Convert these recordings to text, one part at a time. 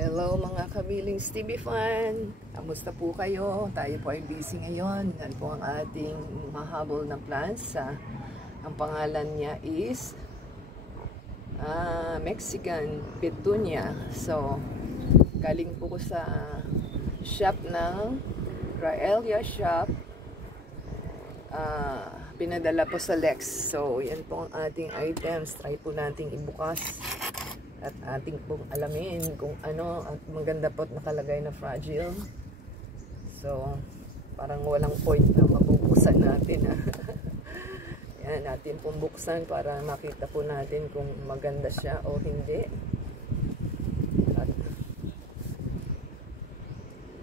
Hello mga kabiling TV fan, kamusta po kayo? Tayo po ay busy ngayon. Yan po ang ating mahabol na plants. Ang pangalan niya is Mexican Petunia. So, galing po ko sa shop ng Raelia Shop. Pinadala po sa Lex. So, yan po ang ating items. Try po nating ibukas at ating pong alamin kung ano, at maganda po at nakalagay na fragile. So parang walang point na mabubuksan natin. Yan, natin pong buksan para makita po natin kung maganda siya o hindi.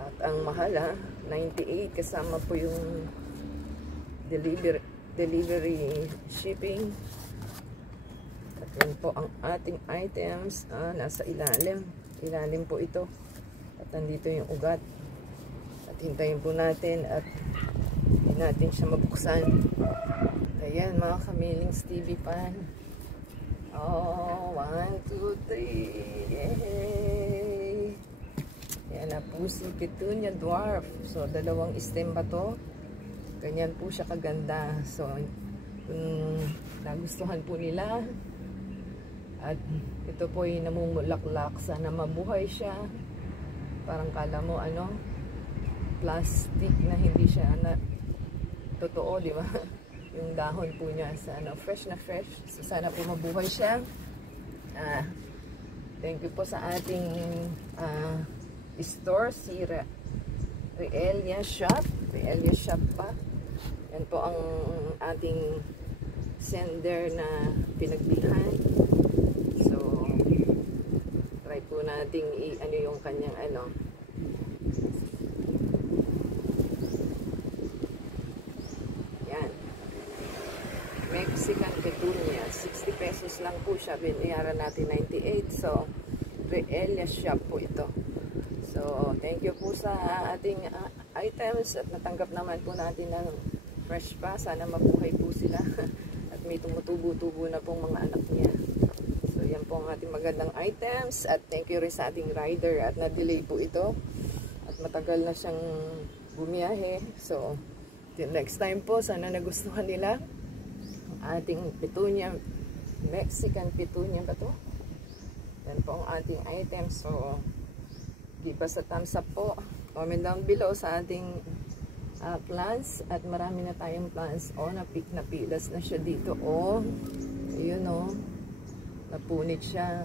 At ang mahal 98 kasama po yung delivery shipping. Yan po ang ating items. Nasa ilalim po ito. At nandito yung ugat. At hintayin po natin at hindi natin siya mabuksan. Ayan mga kamilings TV fan. Oh, 1, 2, 3. Yay! Yan na po si Petunia Dwarf. So, dalawang stem ba to? Ganyan po siya kaganda. So, kung nagustuhan po nila, at ito po ay namumulaklak, sana mabuhay siya. Parang kala mo plastic na hindi siya totoo, di ba? Yung dahon po niya fresh na fresh. So sana po mabuhay siya. Thank you po sa ating store, si Raelia Shop. Raelia Shop pa. Yan po ang ating sender na pinagbilhan. So, try po nating yung kanyang yan. Mexican Petunia. 60 pesos lang po siya. Binayaran natin 98. So, Raelia Shop po ito. So, thank you po sa ating items. At natanggap naman po natin ng fresh pa. Sana mabuhay po sila. At may tumutubo-tubo na pong mga anak niya. So, yan po ang ating magandang items. At thank you rin sa ating rider. At na-delay po ito. At matagal na siyang bumiyahe. So, till next time po, sana nagustuhan nila ang ating Petunia. Mexican Petunia ba to? Yan po ang ating items. So, give us a thumbs up po. Comment down below sa ating plants. At marami na tayong plants. Napilas na siya dito. Ayun napunit siya.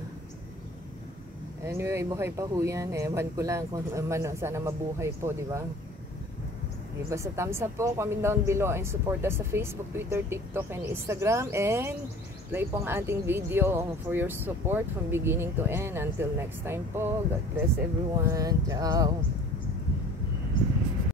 Anyway, buhay pa ho yan. Ewan ko lang kung sana mabuhay po, di ba? Give us a thumbs up po. Comment down below and support us sa Facebook, Twitter, TikTok, and Instagram. And play po ang ating video for your support from beginning to end. Until next time po. God bless everyone. Ciao.